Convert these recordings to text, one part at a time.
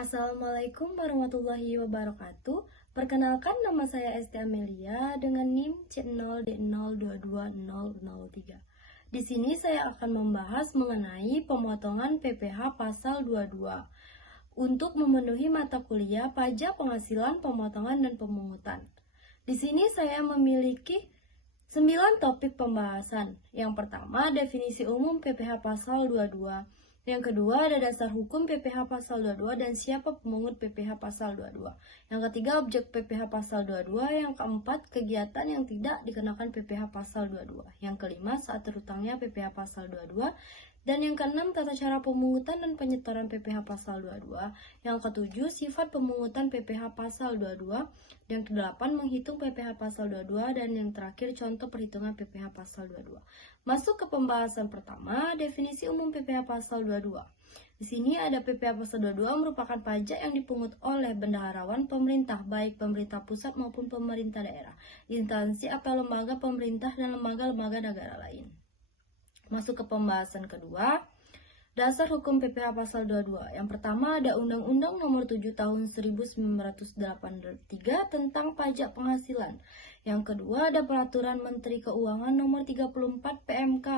Assalamualaikum warahmatullahi wabarakatuh. Perkenalkan, nama saya Esti Amelia dengan NIM C0D022003. Di sini saya akan membahas mengenai pemotongan PPh pasal 22 untuk memenuhi mata kuliah pajak penghasilan, pemotongan, dan pemungutan. Di sini saya memiliki 9 topik pembahasan. Yang pertama, definisi umum PPh pasal 22. Yang kedua, ada dasar hukum PPh pasal 22 dan siapa pemungut PPh pasal 22. Yang ketiga, objek PPh pasal 22. Yang keempat, kegiatan yang tidak dikenakan PPh pasal 22. Yang kelima, saat terutangnya PPh pasal 22. Dan yang keenam, tata cara pemungutan dan penyetoran PPh pasal 22. Yang ketujuh, sifat pemungutan PPh pasal 22. Yang kedelapan, menghitung PPh pasal 22. Dan yang terakhir, contoh perhitungan PPh pasal 22. Masuk ke pembahasan pertama, definisi umum PPh pasal 22. Di sini ada PPh pasal 22 merupakan pajak yang dipungut oleh bendaharawan pemerintah, baik pemerintah pusat maupun pemerintah daerah, instansi atau lembaga pemerintah dan lembaga-lembaga negara lain. Masuk ke pembahasan kedua, dasar hukum PPh pasal 22. Yang pertama ada Undang-Undang Nomor 7 Tahun 1983 tentang pajak penghasilan. Yang kedua ada Peraturan Menteri Keuangan Nomor 34 PMK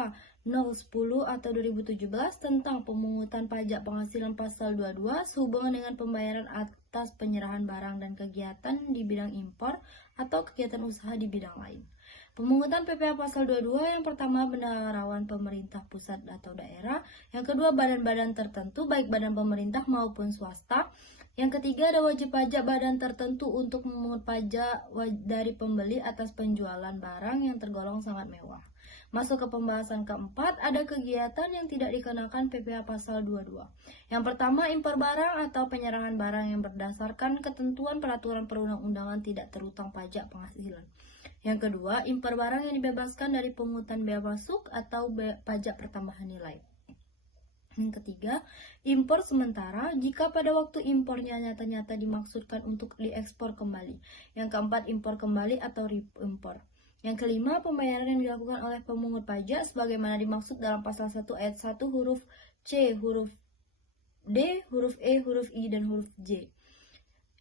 010 atau 2017 tentang pemungutan pajak penghasilan pasal 22 sehubungan dengan pembayaran atas penyerahan barang dan kegiatan di bidang impor atau kegiatan usaha di bidang lain. Pemungutan PPh pasal 22 yang pertama bendaharawan pemerintah pusat atau daerah, yang kedua badan-badan tertentu baik badan pemerintah maupun swasta, yang ketiga ada wajib pajak badan tertentu untuk memungut pajak dari pembeli atas penjualan barang yang tergolong sangat mewah. Masuk ke pembahasan keempat, ada kegiatan yang tidak dikenakan PPh pasal 22. Yang pertama, impor barang atau penyerangan barang yang berdasarkan ketentuan peraturan perundang-undangan tidak terutang pajak penghasilan. Yang kedua, impor barang yang dibebaskan dari pungutan bea masuk atau pajak pertambahan nilai. Yang ketiga, impor sementara jika pada waktu impornya nyata-nyata dimaksudkan untuk diekspor kembali. Yang keempat, impor kembali atau reimpor. Yang kelima, pembayaran yang dilakukan oleh pemungut pajak sebagaimana dimaksud dalam pasal 1 ayat 1 huruf C, huruf D, huruf E, huruf I, dan huruf J.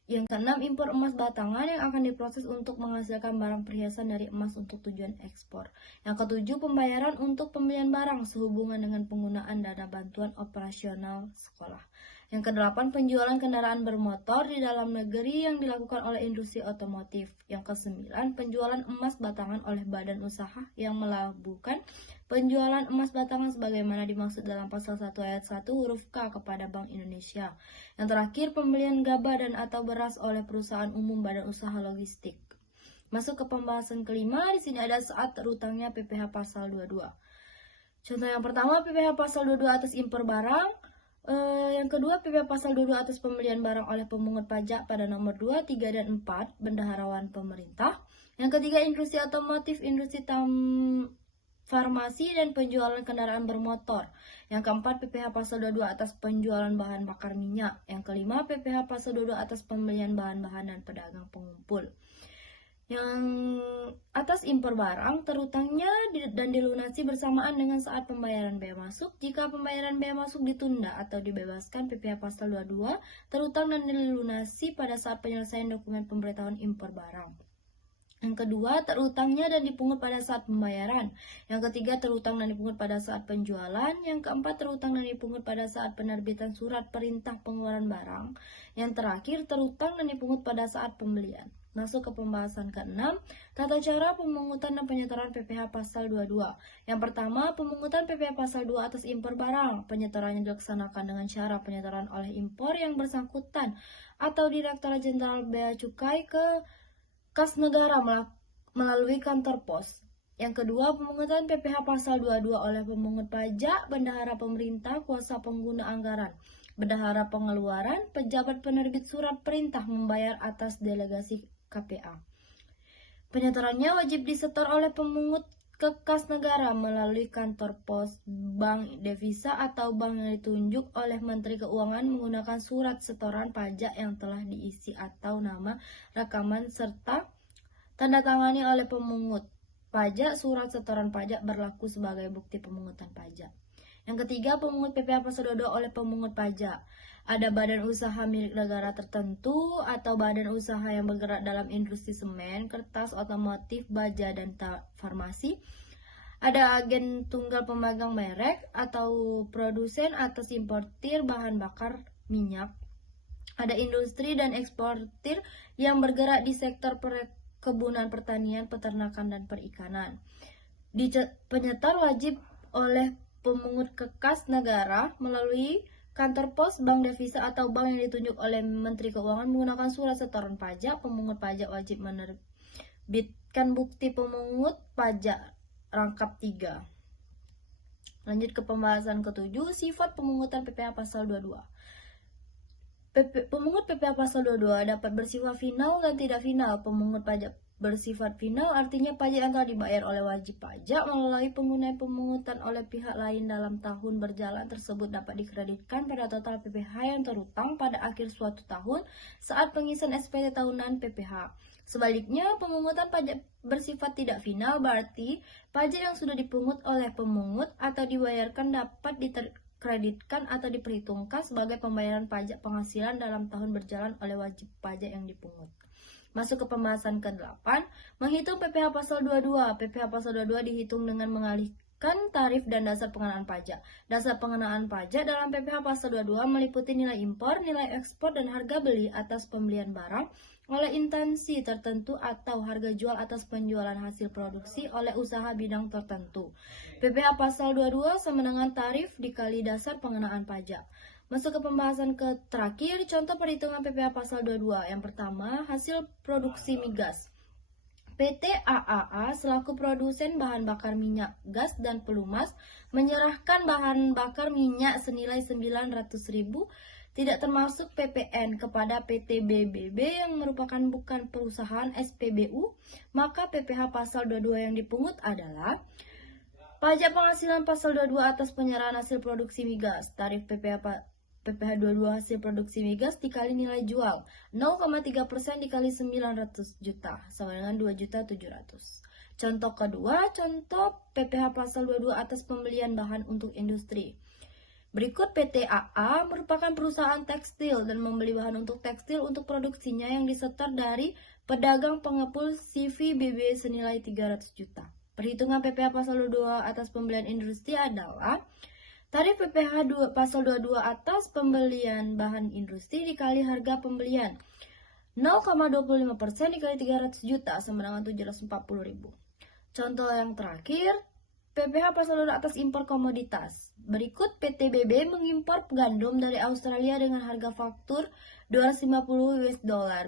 Yang keenam, impor emas batangan yang akan diproses untuk menghasilkan barang perhiasan dari emas untuk tujuan ekspor. Yang ketujuh, pembayaran untuk pembelian barang sehubungan dengan penggunaan dana bantuan operasional sekolah. Yang kedelapan, penjualan kendaraan bermotor di dalam negeri yang dilakukan oleh industri otomotif. Yang kesembilan, penjualan emas batangan oleh badan usaha yang melabuhkan penjualan emas batangan sebagaimana dimaksud dalam pasal 1 ayat 1 huruf K kepada Bank Indonesia. Yang terakhir, pembelian gabah dan atau beras oleh perusahaan umum badan usaha logistik. Masuk ke pembahasan kelima, di sini ada saat terutangnya PPh pasal 22. Contoh yang pertama, PPh pasal 22 atas impor barang. Yang kedua, PPh pasal 22 atas pembelian barang oleh pemungut pajak pada nomor 2, 3, dan 4 bendaharawan pemerintah. Yang ketiga, industri otomotif, industri farmasi, dan penjualan kendaraan bermotor. Yang keempat, PPh pasal 22 atas penjualan bahan bakar minyak. Yang kelima, PPh pasal 22 atas pembelian bahan-bahan dan pedagang pengumpul. Yang atas impor barang, terutangnya dan dilunasi bersamaan dengan saat pembayaran bea masuk. Jika pembayaran bea masuk ditunda atau dibebaskan PPh pasal 22, terutang dan dilunasi pada saat penyelesaian dokumen pemberitahuan impor barang. Yang kedua, terutangnya dan dipungut pada saat pembayaran. Yang ketiga, terutang dan dipungut pada saat penjualan. Yang keempat, terutang dan dipungut pada saat penerbitan surat perintah pengeluaran barang. Yang terakhir, terutang dan dipungut pada saat pembelian. Masuk ke pembahasan ke-6, tata cara pemungutan dan penyetoran PPh pasal 22. Yang pertama, pemungutan PPh pasal 2 atas impor barang. Penyetorannya dilaksanakan dengan cara penyetoran oleh impor yang bersangkutan atau Direktorat Jenderal Bea Cukai ke Kas Negara melalui kantor pos. Yang kedua, pemungutan PPh pasal 22 oleh pemungut pajak, bendahara pemerintah, kuasa pengguna anggaran, bendahara pengeluaran, pejabat penerbit surat perintah membayar atas delegasi KPA. Penyetorannya wajib disetor oleh pemungut ke kas negara melalui kantor pos, bank devisa, atau bank yang ditunjuk oleh Menteri Keuangan menggunakan surat setoran pajak yang telah diisi atau nama rekaman serta tanda tangani oleh pemungut pajak. Surat setoran pajak berlaku sebagai bukti pemungutan pajak. Yang ketiga, pemungut PPh pasal 22 oleh pemungut pajak. ada badan usaha milik negara tertentu atau badan usaha yang bergerak dalam industri semen, kertas, otomotif, baja, dan farmasi. Ada agen tunggal pemegang merek atau produsen atas importir bahan bakar minyak. Ada industri dan eksportir yang bergerak di sektor perkebunan, pertanian, peternakan, dan perikanan. Penyetor wajib oleh pemungut kekas negara melalui kantor pos, bank devisa, atau bank yang ditunjuk oleh Menteri Keuangan menggunakan surat setoran pajak. Pemungut pajak wajib menerbitkan bukti pemungut pajak rangkap 3. Lanjut ke pembahasan ke-7, sifat pemungutan PPh pasal 22. Pemungut PPh pasal 22 dapat bersifat final dan tidak final. Pemungut pajak bersifat final artinya pajak yang telah dibayar oleh wajib pajak melalui penggunaan pemungutan oleh pihak lain dalam tahun berjalan tersebut dapat dikreditkan pada total PPh yang terutang pada akhir suatu tahun saat pengisian SPT tahunan PPh. Sebaliknya, pemungutan pajak bersifat tidak final berarti pajak yang sudah dipungut oleh pemungut atau dibayarkan dapat dikreditkan atau diperhitungkan sebagai pembayaran pajak penghasilan dalam tahun berjalan oleh wajib pajak yang dipungut. Masuk ke pembahasan ke-8, menghitung PPh pasal 22. PPh pasal 22 dihitung dengan mengalihkan tarif dan dasar pengenaan pajak. Dasar pengenaan pajak dalam PPh pasal 22 meliputi nilai impor, nilai ekspor, dan harga beli atas pembelian barang oleh instansi tertentu atau harga jual atas penjualan hasil produksi oleh usaha bidang tertentu. PPh pasal 22 sama dengan tarif dikali dasar pengenaan pajak. Masuk ke pembahasan terakhir, contoh perhitungan PPh pasal 22. Yang pertama, hasil produksi migas. PT AAA selaku produsen bahan bakar minyak gas dan pelumas menyerahkan bahan bakar minyak senilai 900.000 tidak termasuk PPN kepada PT BBB yang merupakan bukan perusahaan SPBU, maka PPh pasal 22 yang dipungut adalah pajak penghasilan pasal 22 atas penyerahan hasil produksi migas, tarif PPh 22 hasil produksi migas dikali nilai jual, 0,3% dikali 900 juta, sama dengan 2.700.000. Contoh kedua, contoh PPh pasal 22 atas pembelian bahan untuk industri. Berikut PT AA merupakan perusahaan tekstil dan membeli bahan untuk tekstil untuk produksinya yang disetor dari pedagang pengepul CVBB senilai 300 juta. Perhitungan PPh pasal 22 atas pembelian industri adalah tarif PPh pasal 22 atas pembelian bahan industri dikali harga pembelian 0,25% dikali 300 juta sama dengan 740.000. Contoh yang terakhir, PPh pasal 22 atas impor komoditas. Berikut PT BB mengimpor gandum dari Australia dengan harga faktur 250 US dollar.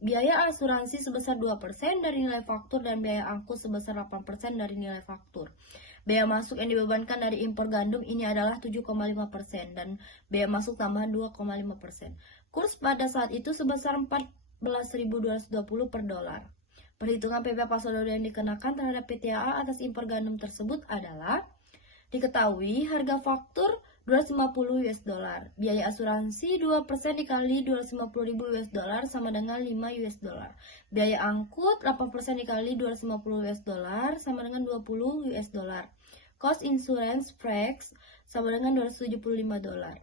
Biaya asuransi sebesar 2% dari nilai faktur dan biaya angkut sebesar 8% dari nilai faktur. Biaya masuk yang dibebankan dari impor gandum ini adalah 7,5% dan biaya masuk tambahan 2,5%. Kurs pada saat itu sebesar 14.220 per dolar. Perhitungan PPh pasal 22 yang dikenakan terhadap PT AA atas impor gandum tersebut adalah diketahui harga faktur 250 US dollar. Biaya asuransi 2% dikali 250.000 US dollar sama dengan 5 US dollar. Biaya angkut 8% dikali 250 US dollar sama dengan 20 US dollar. Cost insurance Frex sama dengan 275 dolar.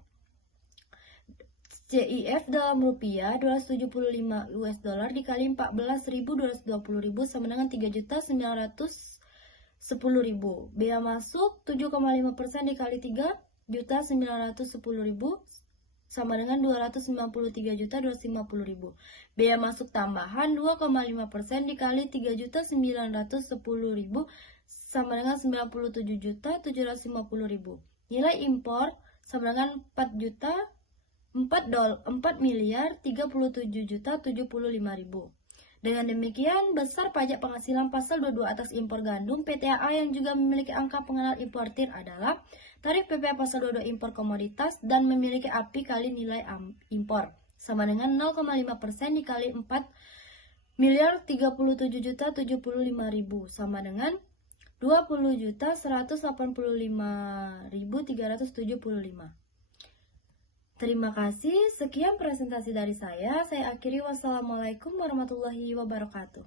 CIF dalam rupiah 275 US dollar dikali 14.220.000 sama dengan 3.910.000. Biaya masuk 7,5% dikali 3.910.000 sama dengan 293.250.000. Biaya masuk tambahan 2,5% dikali 3.910.000 sama dengan 97.750.000. Nilai impor sama dengan 4.037.075.000. Dengan demikian, besar pajak penghasilan pasal 22 atas impor gandum PT AA yang juga memiliki angka pengenal importir adalah tarif PPh pasal 22 impor komoditas dan memiliki API kali nilai impor sama dengan 0,5% dikali 4.037.075.000 sama dengan 20.185.375. Terima kasih, sekian presentasi dari saya. Saya akhiri, wassalamualaikum warahmatullahi wabarakatuh.